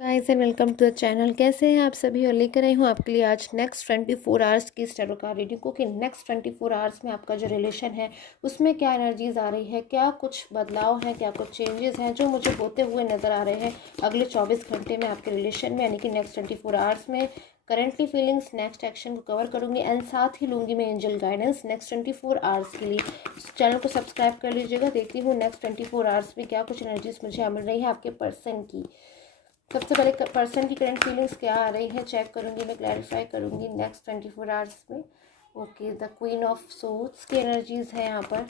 Guys and welcome to the channel. कैसे हैं आप सभी? और लेकर आई हूँ आपके लिए आज नेक्स्ट 24 आवर्स की टैरो कार्ड रीडिंग को कि नेक्स्ट 24 आवर्स में आपका जो रिलेशन है उसमें क्या एनर्जीज आ रही है, क्या कुछ बदलाव हैं, क्या कुछ चेंजेस हैं जो मुझे होते हुए नज़र आ रहे हैं अगले 24 घंटे में आपके रिलेशन में, यानी कि नेक्स्ट 24 आवर्स में। करंटली फीलिंग्स, नेक्स्ट एक्शन को कवर करूंगी एंड साथ ही लूंगी मैं एंजल गाइडेंस नेक्स्ट 24 आवर्स के लिए। चैनल को सब्सक्राइब कर लीजिएगा। देखती हूँ नेक्स्ट 24 आवर्स में क्या कुछ एनर्जीज मुझे मिल रही है आपके पर्सन की। सबसे पहले पर्सन की करंट फीलिंग्स क्या आ रही है चेक करूंगी, मैं क्लैरिफाई करूंगी नेक्स्ट 24 आवर्स में। Okay, the queen of swords की एनर्जीज है यहाँ पर।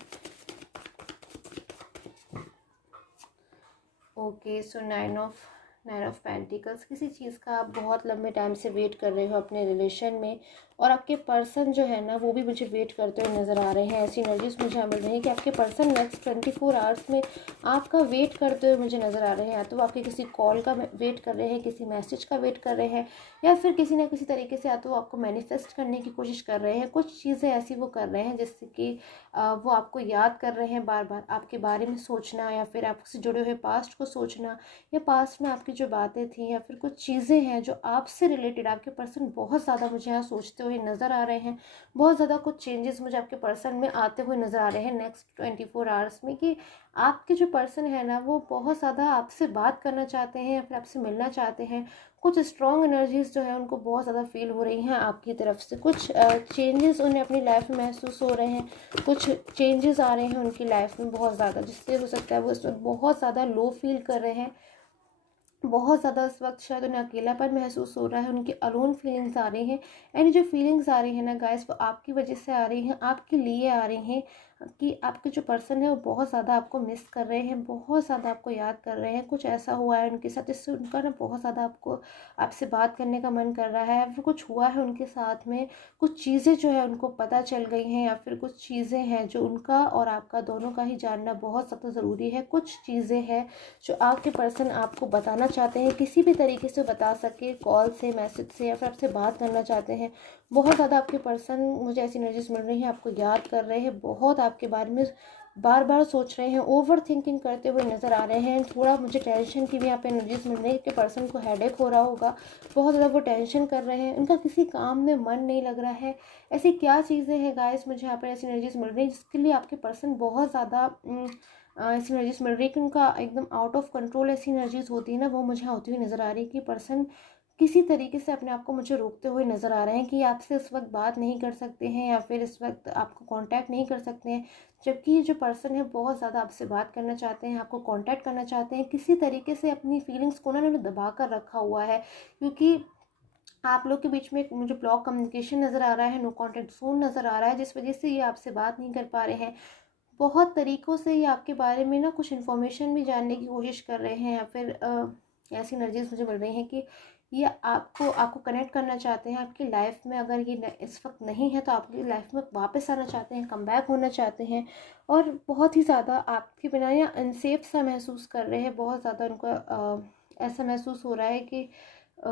Okay, so nine of pentacles. किसी चीज़ का आप बहुत लंबे टाइम से वेट कर रहे हो अपने रिलेशन में, और आपके पर्सन जो है ना वो भी मुझे वेट करते हुए नज़र आ रहे हैं। ऐसी एनर्जीज मुझे मिल रही है कि आपके पर्सन नेक्स्ट 24 आवर्स में आपका वेट करते हुए मुझे नज़र आ रहे हैं। या तो आपके किसी कॉल का वेट कर रहे हैं, किसी मैसेज का वेट कर रहे हैं, या फिर किसी ना किसी तरीके से या तो आपको मैनिफेस्ट करने की कोशिश कर रहे हैं। कुछ चीज़ें ऐसी वो कर रहे हैं जिससे कि वो आपको याद कर रहे हैं, बार बार आपके बारे में सोचना, या फिर आपसे जुड़े हुए पास्ट को सोचना, या पास्ट में आपकी जो बातें थी, या फिर कुछ चीज़ें हैं जो आपसे रिलेटेड आपके पर्सन बहुत ज़्यादा मुझे यहाँ सोचते हुए नज़र आ रहे हैं। बहुत ज़्यादा कुछ चेंजेस मुझे आपके पर्सन में आते हुए नज़र आ रहे हैं नेक्स्ट 24 आवर्स में, कि आपके जो पर्सन है ना वो बहुत ज़्यादा आपसे बात करना चाहते हैं या फिर आपसे मिलना चाहते हैं। कुछ स्ट्रॉन्ग एनर्जीज जो है उनको बहुत ज़्यादा फील हो रही हैं आपकी तरफ से। कुछ चेंजेस उन्हें अपनी लाइफ में महसूस हो रहे हैं, कुछ चेंजेस आ रहे हैं उनकी लाइफ में बहुत ज़्यादा, जिससे हो सकता है वो इस वक्त बहुत ज़्यादा लो फील कर रहे हैं। बहुत ज़्यादा इस वक्त शायद उन्हें अकेलापन महसूस हो रहा है, उनकी अलोन फीलिंग्स आ रही हैं। एंड जो फीलिंग्स आ रही हैं ना गाइस, वो आपकी वजह से आ रही हैं, आपके लिए आ रही हैं, कि आपके जो पर्सन है वो बहुत ज़्यादा आपको मिस कर रहे हैं, बहुत ज़्यादा आपको याद कर रहे हैं। कुछ ऐसा हुआ है उनके साथ जिससे उनका ना बहुत ज़्यादा आपको आपसे बात करने का मन कर रहा है, फिर कुछ हुआ है उनके साथ में, कुछ चीज़ें जो है उनको पता चल गई हैं, या फिर कुछ चीज़ें हैं जो उनका और आपका दोनों का ही जानना बहुत ज़्यादा ज़रूरी है। कुछ चीज़ें हैं जो आपके पर्सन आपको बताना चाहते हैं, किसी भी तरीके से बता सके, कॉल से, मैसेज से, या फिर आपसे बात करना चाहते हैं। बहुत ज़्यादा आपके पर्सन, मुझे ऐसी एनर्जीज मिल रही हैं, आपको याद कर रहे हैं, बहुत आपके बारे में बार बार सोच रहे हैं, ओवर थिंकिंग करते हुए नज़र आ रहे हैं। थोड़ा मुझे टेंशन की भी यहाँ पे एनर्जीज मिल रही है कि पर्सन को हेडेक हो रहा होगा, बहुत ज़्यादा वो टेंशन कर रहे हैं, उनका किसी काम में मन नहीं लग रहा है। ऐसी क्या चीज़ें हैं गाइस, मुझे यहाँ पर ऐसी एनर्जीज मिल रही है जिसके लिए आपके पर्सन बहुत ज़्यादा ऐसी एनर्जीज मिल रही है कि उनका एकदम आउट ऑफ कंट्रोल ऐसी एनर्जीज होती है ना, वो मुझे होती हुई नज़र आ रही है कि पर्सन किसी तरीके से अपने आप को मुझे रोकते हुए नज़र आ रहे हैं, कि आपसे इस वक्त बात नहीं कर सकते हैं, या फिर इस वक्त आपको कांटेक्ट नहीं कर सकते हैं। जबकि ये जो पर्सन है बहुत ज़्यादा आपसे बात करना चाहते हैं, आपको कांटेक्ट करना चाहते हैं, किसी तरीके से अपनी फीलिंग्स को ना उन्होंने दबा कर रखा हुआ है। क्योंकि आप लोग के बीच में एक मुझे ब्लॉक कम्युनिकेशन नज़र आ रहा है, नो कॉन्टेक्ट जोन नज़र आ रहा है, जिस वजह से ये आपसे बात नहीं कर पा रहे हैं। बहुत तरीक़ों से ये आपके बारे में ना कुछ इन्फॉर्मेशन भी जानने की कोशिश कर रहे हैं, या फिर ऐसी एनर्जीज मुझे मिल रही हैं कि ये आपको आपको कनेक्ट करना चाहते हैं आपकी लाइफ में। अगर ये इस वक्त नहीं है तो आपकी लाइफ में वापस आना चाहते हैं, कम बैक होना चाहते हैं, और बहुत ही ज़्यादा आपके बिना या अनसेफ सा महसूस कर रहे हैं। बहुत ज़्यादा उनको ऐसा महसूस हो रहा है कि अ,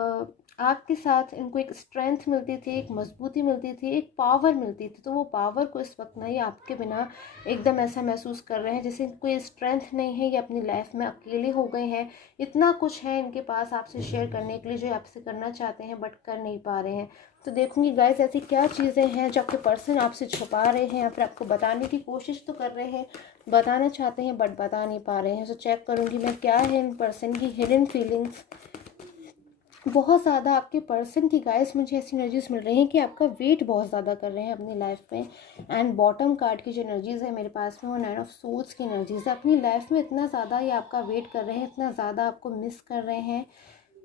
आपके साथ इनको एक स्ट्रेंथ मिलती थी, एक मजबूती मिलती थी, एक पावर मिलती थी, तो वो पावर को इस वक्त नहीं, आपके बिना एकदम ऐसा महसूस कर रहे हैं जैसे कोई स्ट्रेंथ नहीं है, ये अपनी लाइफ में अकेले हो गए हैं। इतना कुछ है इनके पास आपसे शेयर करने के लिए जो आपसे करना चाहते हैं बट कर नहीं पा रहे हैं। तो देखूंगी गाइस ऐसी क्या चीज़ें हैं जो आपके पर्सन आपसे छुपा रहे हैं, या फिर आपको बताने की कोशिश तो कर रहे हैं, बताना चाहते हैं बट बता नहीं पा रहे हैं। सो चेक करूंगी मैं क्या है इन पर्सन की हिडन फीलिंग्स। बहुत ज़्यादा आपके पर्सन की गाइस मुझे ऐसी एनर्जीज मिल रही हैं कि आपका वेट बहुत ज़्यादा कर रहे हैं अपनी लाइफ में। एंड बॉटम कार्ड की जो एनर्जीज़ है मेरे पास में वो नाइन ऑफ सोर्ड्स की एनर्जीज़ है। अपनी लाइफ में इतना ज़्यादा ये आपका वेट कर रहे हैं, इतना ज़्यादा आपको मिस कर रहे हैं,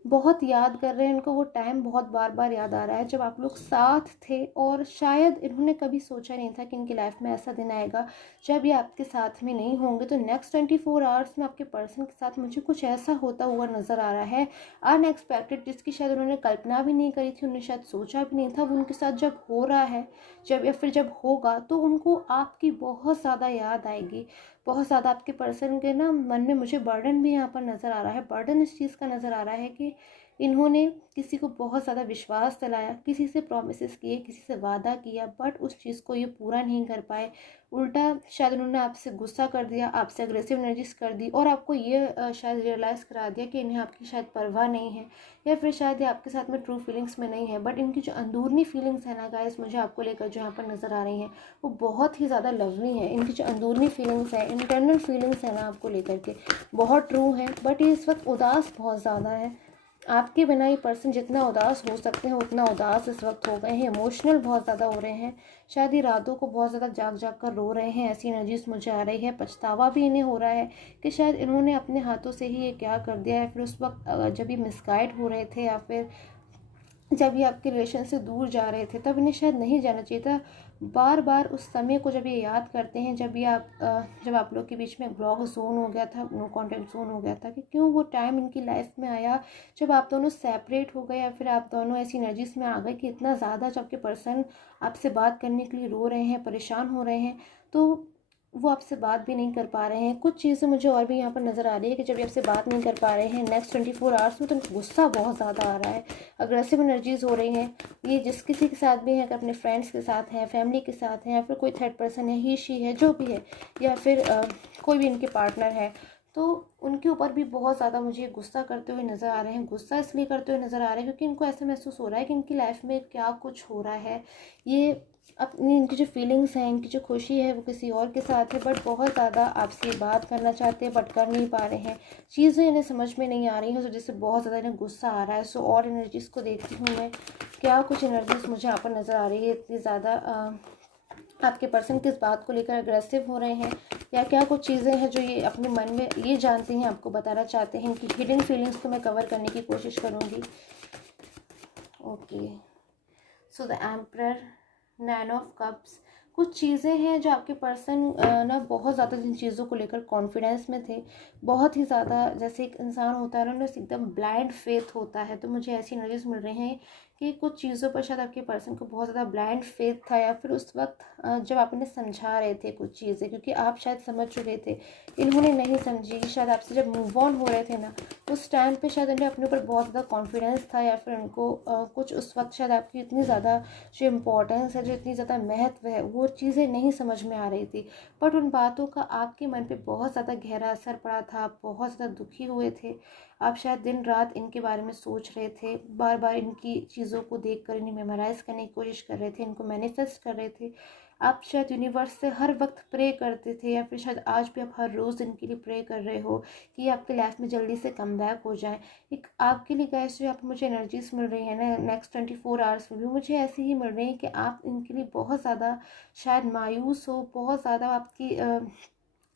बहुत याद कर रहे हैं। उनको वो टाइम बहुत बार बार याद आ रहा है जब आप लोग साथ थे, और शायद इन्होंने कभी सोचा नहीं था कि इनकी लाइफ में ऐसा दिन आएगा जब ये आपके साथ में नहीं होंगे। तो नेक्स्ट 24 आवर्स में आपके पर्सन के साथ मुझे कुछ ऐसा होता हुआ नज़र आ रहा है अनएक्सपेक्टेड, जिसकी शायद उन्होंने कल्पना भी नहीं करी थी, उन्होंने शायद सोचा भी नहीं था। वो उनके साथ जब हो रहा है, जब या फिर जब होगा, तो उनको आपकी बहुत ज़्यादा याद आएगी। बहुत ज़्यादा आपके पर्सन के ना मन में मुझे बर्डन भी यहाँ पर नज़र आ रहा है। बर्डन इस चीज़ का नज़र आ रहा है कि इन्होंने किसी को बहुत ज़्यादा विश्वास दिलाया, किसी से प्रॉमिसेस किए, किसी से वादा किया, बट उस चीज़ को ये पूरा नहीं कर पाए। उल्टा शायद उन्होंने आपसे गुस्सा कर दिया, आपसे अग्रेसिव एनर्जीज कर दी, और आपको ये शायद रियलाइज़ करा दिया कि इन्हें आपकी शायद परवाह नहीं है, या फिर शायद ये आपके साथ में ट्रू फीलिंग्स में नहीं है। बट इनकी जो अंदरूनी फीलिंग्स है ना गाइस, मुझे आपको लेकर जो यहाँ पर नज़र आ रही हैं, वो बहुत ही ज़्यादा लवली है। इनकी जो अंदरूनी फीलिंग्स है, इंटरनल फीलिंग्स है ना आपको लेकर के, बहुत ट्रू है। बट ये इस वक्त उदास बहुत ज़्यादा है। आपके बिना ये पर्सन जितना उदास हो सकते हैं उतना उदास इस वक्त हो गए हैं, इमोशनल बहुत ज़्यादा हो रहे हैं। शायद ये रातों को बहुत ज़्यादा जाग जाग कर रो रहे हैं, ऐसी एनर्जीज मुझे आ रही है। पछतावा भी इन्हें हो रहा है कि शायद इन्होंने अपने हाथों से ही ये क्या कर दिया है। फिर उस वक्त जब ये मिसगाइड हो रहे थे, या फिर जब ये आपके रिलेशन से दूर जा रहे थे, तब इन्हें शायद नहीं जाना चाहिए था। बार बार उस समय को जब ये याद करते हैं, जब आप लोग के बीच में ब्लॉक जोन हो गया था, नो कॉन्टेक्ट जोन हो गया था, कि क्यों वो टाइम इनकी लाइफ में आया जब आप दोनों सेपरेट हो गए, या फिर आप दोनों ऐसी एनर्जीज में आ गए कि इतना ज़्यादा जब के पर्सन आपसे बात करने के लिए रो रहे हैं, परेशान हो रहे हैं, तो वो आपसे बात भी नहीं कर पा रहे हैं। कुछ चीज़ें मुझे और भी यहाँ पर नज़र आ रही है कि जब ये आपसे बात नहीं कर पा रहे हैं नेक्स्ट 24 आवर्स में, तो उनको गुस्सा बहुत ज़्यादा आ रहा है, अग्रेसिव एनर्जीज हो रही हैं। ये जिस किसी के साथ भी है, अगर अपने फ्रेंड्स के साथ हैं, फैमिली के साथ हैं, या फिर कोई थर्ड पर्सन है, ही शी है, जो भी है, या फिर कोई भी इनके पार्टनर है, तो उनके ऊपर भी बहुत ज़्यादा मुझे गुस्सा करते हुए नज़र आ रहे हैं। गुस्सा इसलिए करते हुए नज़र आ रहे हैं क्योंकि इनको ऐसा महसूस हो रहा है कि इनकी लाइफ में क्या कुछ हो रहा है। ये अपनी इनकी जो फीलिंग्स हैं, इनकी जो खुशी है, वो किसी और के साथ है, बट बहुत ज़्यादा आपसे बात करना चाहते हैं बट कर नहीं पा रहे हैं। चीज़ें इन्हें समझ में नहीं आ रही हैं, तो जिससे बहुत ज़्यादा इन्हें गुस्सा आ रहा है। सो और एनर्जीज़ को देखती हूँ मैं, क्या कुछ एनर्जीज़ मुझे यहाँ पर नज़र आ रही है। इतनी ज़्यादा आपके पर्सन किस बात को लेकर अग्रेसिव हो रहे हैं, या क्या कुछ चीज़ें हैं जो ये अपने मन में ये जानते हैं, आपको बताना चाहते हैं। इनकी हिडन फीलिंग्स को मैं कवर करने की कोशिश करूँगी। Okay, so the emperor, 9 of cups. कुछ चीज़ें हैं जो आपके पर्सन ना बहुत ज़्यादा जिन चीज़ों को लेकर कॉन्फिडेंस में थे, बहुत ही ज़्यादा, जैसे एक इंसान होता है ना, उन्हें एकदम ब्लाइंड फेथ होता है। तो मुझे ऐसी एनर्जीज मिल रही हैं कि कुछ चीज़ों पर शायद आपके पर्सन को बहुत ज़्यादा ब्लाइंड फेथ था, या फिर उस वक्त जब आप इन्हें समझा रहे थे कुछ चीज़ें, क्योंकि आप शायद समझ चुके थे, इन्होंने नहीं समझी। शायद आपसे जब मूव ऑन हो रहे थे ना, उस टाइम पे शायद इन्हें अपने ऊपर बहुत ज़्यादा कॉन्फिडेंस था, या फिर उनको कुछ उस वक्त शायद आपकी इतनी ज़्यादा जो इम्पोर्टेंस है, जो इतनी ज़्यादा महत्व है, वो चीज़ें नहीं समझ में आ रही थी। बट उन बातों का आपके मन पे बहुत ज़्यादा गहरा असर पड़ा था, आप बहुत ज़्यादा दुखी हुए थे। आप शायद दिन रात इनके बारे में सोच रहे थे, बार बार इनकी चीज़ों को देख कर इन्हें मेमोराइज़ करने की कोशिश कर रहे थे, इनको मैनिफेस्ट कर रहे थे। आप शायद यूनिवर्स से हर वक्त प्रे करते थे, या फिर शायद आज भी आप हर रोज़ इनके लिए प्रे कर रहे हो कि आपके लाइफ में जल्दी से कम बैक हो जाए। एक आपके लिए गाइस जो आप मुझे एनर्जीज मिल रही है ना नेक्स्ट 24 आवर्स में भी, मुझे ऐसी ही मिल रही है कि आप इनके लिए बहुत ज़्यादा शायद मायूस हो, बहुत ज़्यादा आपकी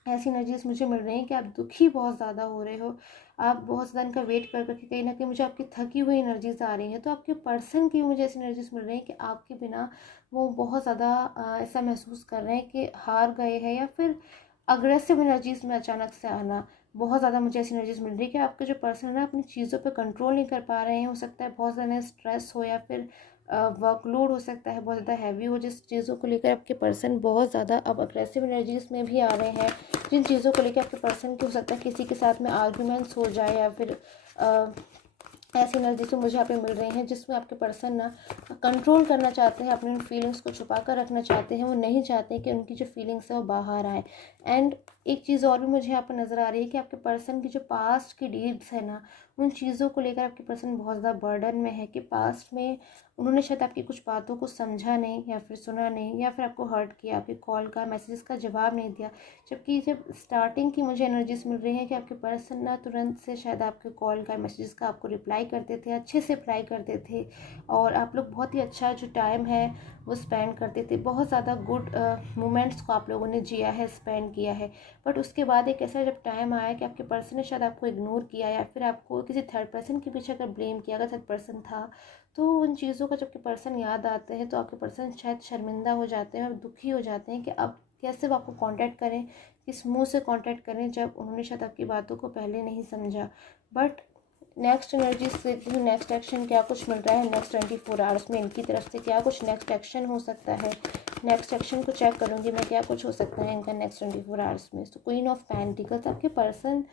ऐसी एनर्जीज मुझे मिल रही हैं कि आप दुखी बहुत ज़्यादा हो रहे हो। आप बहुत ज़्यादा इनका वेट कर करके कहीं ना कहीं मुझे आपकी थकी हुई एनर्जीज आ रही हैं। तो आपके पर्सन की मुझे ऐसी एनर्जीज मिल रही हैं कि आपके बिना वो बहुत ज़्यादा ऐसा महसूस कर रहे हैं कि हार गए हैं, या फिर अग्रेसिव एनर्जीज में अचानक से आना। बहुत ज़्यादा मुझे ऐसी एनर्जीज मिल रही है कि आपके जो पर्सन है ना, अपनी चीज़ों पर कंट्रोल नहीं कर पा रहे हैं। हो सकता है बहुत ज़्यादा स्ट्रेस हो, या फिर वर्कलोड हो सकता है बहुत ज़्यादा हैवी हो, जिस चीज़ों को लेकर आपके पर्सन बहुत ज़्यादा अब अग्रेसिव एनर्जीज में भी आ रहे हैं। जिन चीज़ों को लेकर आपके पर्सन की हो सकता है किसी के साथ में आर्ग्यूमेंट्स हो जाए, या फिर ऐसी एनर्जी से मुझे यहाँ पे मिल रही हैं जिसमें आपके पर्सन ना कंट्रोल करना चाहते हैं, अपनी फीलिंग्स को छुपा कर रखना चाहते हैं। वो नहीं चाहते कि उनकी जो फीलिंग्स है वो बाहर आए। एंड एक चीज़ और भी मुझे यहाँ पर नज़र आ रही है कि आपके पर्सन की जो पास्ट की डीड्स है ना, उन चीज़ों को लेकर आपके पर्सन बहुत ज़्यादा बर्डन में है कि पास्ट में उन्होंने शायद आपकी कुछ बातों को समझा नहीं, या फिर सुना नहीं, या फिर आपको हर्ट किया, आपके कॉल का मैसेजेस का जवाब नहीं दिया। जबकि जब स्टार्टिंग की मुझे एनर्जीज मिल रही है कि आपके पर्सन ना तुरंत से शायद आपके कॉल का मैसेजेस का आपको रिप्लाई करते थे, अच्छे से रिप्लाई करते थे, और आप लोग बहुत ही अच्छा जो टाइम है वो स्पेंड करते थे। बहुत ज़्यादा गुड मोमेंट्स को आप लोगों ने जिया है, स्पेंड किया है। बट उसके बाद एक ऐसा जब टाइम आया कि आपके पर्सन ने शायद आपको इग्नोर किया, या फिर आपको किसी थर्ड पर्सन के पीछे अगर ब्लेम किया, अगर थर्ड पर्सन था, तो उन चीज़ों का जब के पर्सन याद आते हैं तो आपके पर्सन शायद शर्मिंदा हो जाते हैं और दुखी हो जाते हैं कि अब कैसे वो आपको कांटेक्ट करें, किस मुंह से कांटेक्ट करें, जब उन्होंने शायद आपकी बातों को पहले नहीं समझा। बट नेक्स्ट एनर्जी से नेक्स्ट एक्शन क्या कुछ मिल रहा है नेक्स्ट 24 आवर्स में, इनकी तरफ से क्या कुछ नेक्स्ट एक्शन हो सकता है। नेक्स्ट एक्शन को चेक करूँगी मैं, क्या कुछ हो सकता है इनका नेक्स्ट 24 आवर्स में। तो क्वीन ऑफ पेंटिकल्स, आपके पर्सन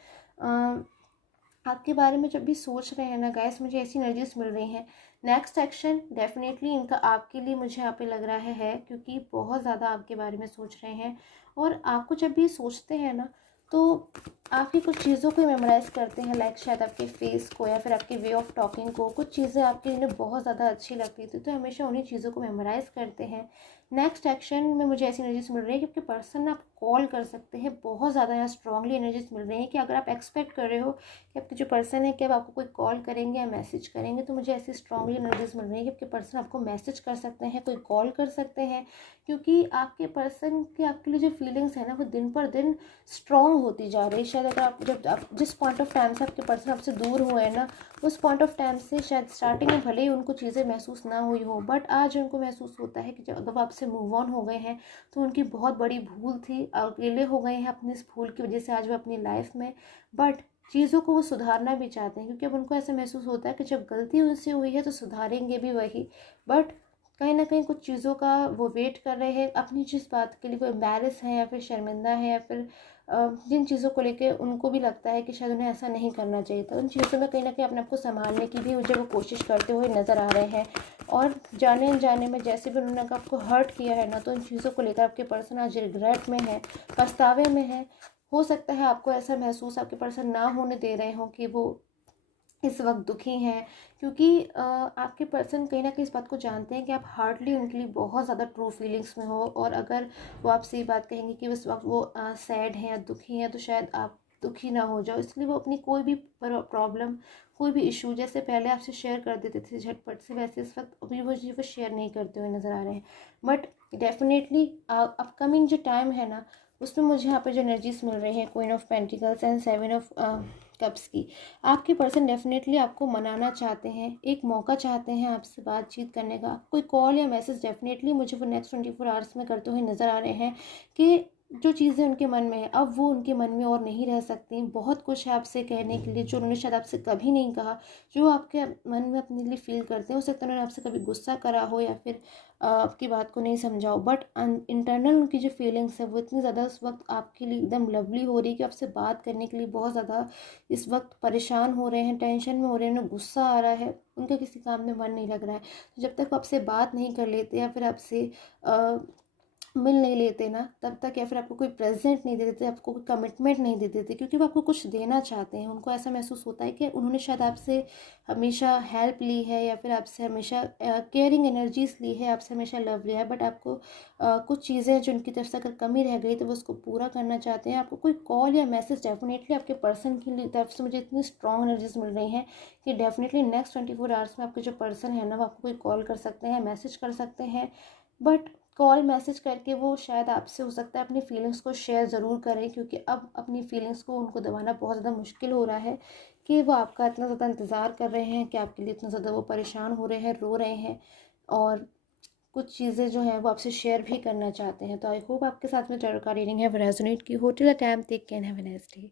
आपके बारे में जब भी सोच रहे हैं ना गाइस, मुझे ऐसी एनर्जीज मिल रही हैं। नेक्स्ट एक्शन डेफिनेटली इनका आपके लिए मुझे यहाँ पे लग रहा है, क्योंकि बहुत ज़्यादा आपके बारे में सोच रहे हैं। और आपको जब भी सोचते हैं ना, तो आपकी कुछ चीज़ों को मेमोराइज़ करते हैं, लाइक शायद आपके फेस को या फिर आपके वे ऑफ टॉकिंग को, कुछ चीज़ें आपके लिए बहुत ज़्यादा अच्छी लगती थी, तो हमेशा उन्हीं चीज़ों को मेमोराइज़ करते हैं। नेक्स्ट एक्शन में मुझे ऐसी एनर्जीज मिल रही है कि आपके पर्सन ना आप कॉल कर सकते हैं। बहुत ज़्यादा यहाँ स्ट्रांगली एनर्जीज मिल रही है कि अगर आप एक्सपेक्ट कर रहे हो कि आपके जो पर्सन है कि अब आपको कोई कॉल करेंगे या मैसेज करेंगे, तो मुझे ऐसी स्ट्रांगली एनर्जीज मिल रही है कि आपके पर्सन आपको मैसेज कर सकते हैं, कोई कॉल कर सकते हैं। क्योंकि आपके पर्सन की आपके लिए जो फीलिंग्स है ना, वो दिन पर दिन स्ट्रॉन्ग होती जा रही है। शायद अगर आप जिस पॉइंट ऑफ टाइम से आपके पर्सन आपसे दूर हुए हैं ना, उस पॉइंट ऑफ टाइम से शायद स्टार्टिंग में भले ही उनको चीज़ें महसूस ना हुई हो, बट आज उनको महसूस होता है कि जब अगर वो आपसे मूव ऑन हो गए हैं, तो उनकी बहुत बड़ी भूल थी, अकेले हो गए हैं अपनी इस भूल की वजह से आज वो अपनी लाइफ में, बट चीज़ों को वो सुधारना भी चाहते हैं, क्योंकि अब उनको ऐसा महसूस होता है कि जब गलती उनसे हुई है तो सुधारेंगे भी वही। बट कहीं ना कहीं कुछ चीज़ों का वो वेट कर रहे हैं, अपनी जिस बात के लिए वो एम्बैरस है या फिर शर्मिंदा है, या फिर जिन चीज़ों को लेके उनको भी लगता है कि शायद उन्हें ऐसा नहीं करना चाहिए था, उन चीज़ों में कहीं ना कहीं अपने आप को संभालने की भी मुझे वो कोशिश करते हुए नज़र आ रहे हैं। और जाने अनजाने में जैसे भी उन्होंने आपको हर्ट किया है ना, तो उन चीज़ों को लेकर आपके पर्सन आज रिग्रेट में है, पछतावे में है। हो सकता है आपको ऐसा महसूस आपके पर्सन ना होने दे रहे हों कि वो इस वक्त दुखी हैं, क्योंकि आपके पर्सन कहीं ना कहीं इस बात को जानते हैं कि आप हार्डली उनके लिए बहुत ज़्यादा ट्रू फीलिंग्स में हो। और अगर वो आपसे ये बात कहेंगे कि उस वक्त वो सैड हैं या दुखी हैं, तो शायद आप दुखी ना हो जाओ। इसलिए वो अपनी कोई भी प्रॉब्लम, कोई भी इशू जैसे पहले आपसे शेयर कर देते थे झटपट से, वैसे इस वक्त अभी वो शेयर नहीं करते हुए नज़र आ रहे हैं। बट डेफिनेटली अपकमिंग जो टाइम है ना, उसमें मुझे यहाँ पर जो एनर्जीज मिल रही है, queen of pentacles and seven of cups की, आपके पर्सन डेफिनेटली आपको मनाना चाहते हैं, एक मौका चाहते हैं आपसे बातचीत करने का। कोई कॉल या मैसेज डेफिनेटली मुझे वो नेक्स्ट 24 आवर्स में करते हुए नज़र आ रहे हैं कि जो चीज़ें उनके मन में है, अब वो उनके मन में और नहीं रह सकती। बहुत कुछ है आपसे कहने के लिए जो उन्होंने शायद आपसे कभी नहीं कहा, जो आपके मन में अपने लिए फील करते हैं। हो सकता है उन्होंने आपसे कभी गुस्सा करा हो या फिर आपकी बात को नहीं समझा हो, बट इंटरनल उनकी जो फीलिंग्स है वो इतनी ज़्यादा उस वक्त आपके लिए एकदम लवली हो रही है कि आपसे बात करने के लिए बहुत ज़्यादा इस वक्त परेशान हो रहे हैं, टेंशन में हो रहे हैं, उन्हें गुस्सा आ रहा है, उनका किसी काम में मन नहीं लग रहा है। तो जब तक वो आपसे बात नहीं कर लेते या फिर आपसे मिल नहीं लेते ना, तब तक, या फिर आपको कोई प्रेजेंट नहीं दे देते, आपको कोई कमिटमेंट नहीं दे देते, क्योंकि वो आपको कुछ देना चाहते हैं। उनको ऐसा महसूस होता है कि उन्होंने शायद आपसे हमेशा हेल्प ली है या फिर आपसे हमेशा केयरिंग एनर्जीज ली है, आपसे हमेशा लव लिया है, बट आपको कुछ चीज़ें जो उनकी तरफ से अगर कमी रह गई तो वो उसको पूरा करना चाहते हैं। आपको कोई कॉल या मैसेज डेफिनेटली आपके पर्सन की तरफ से मुझे इतनी स्ट्रॉन्ग एनर्जीज मिल रही हैं कि डेफिनेटली नेक्स्ट 24 आवर्स में आपके जो पर्सन है ना, वो आपको कोई कॉल कर सकते हैं, मैसेज कर सकते हैं। बट कॉल मैसेज करके वो शायद आपसे हो सकता है अपनी फीलिंग्स को शेयर ज़रूर करें, क्योंकि अब अपनी फीलिंग्स को उनको दबाना बहुत ज़्यादा मुश्किल हो रहा है कि वो आपका इतना ज़्यादा इंतज़ार कर रहे हैं, कि आपके लिए इतना ज़्यादा वो परेशान हो रहे हैं, रो रहे हैं, और कुछ चीज़ें जो हैं वो आपसे शेयर भी करना चाहते हैं। तो आई होप आपके साथ में टैरो कार्ड रीडिंग है रेजोनेट की हो। Till the time take care, have a nice day.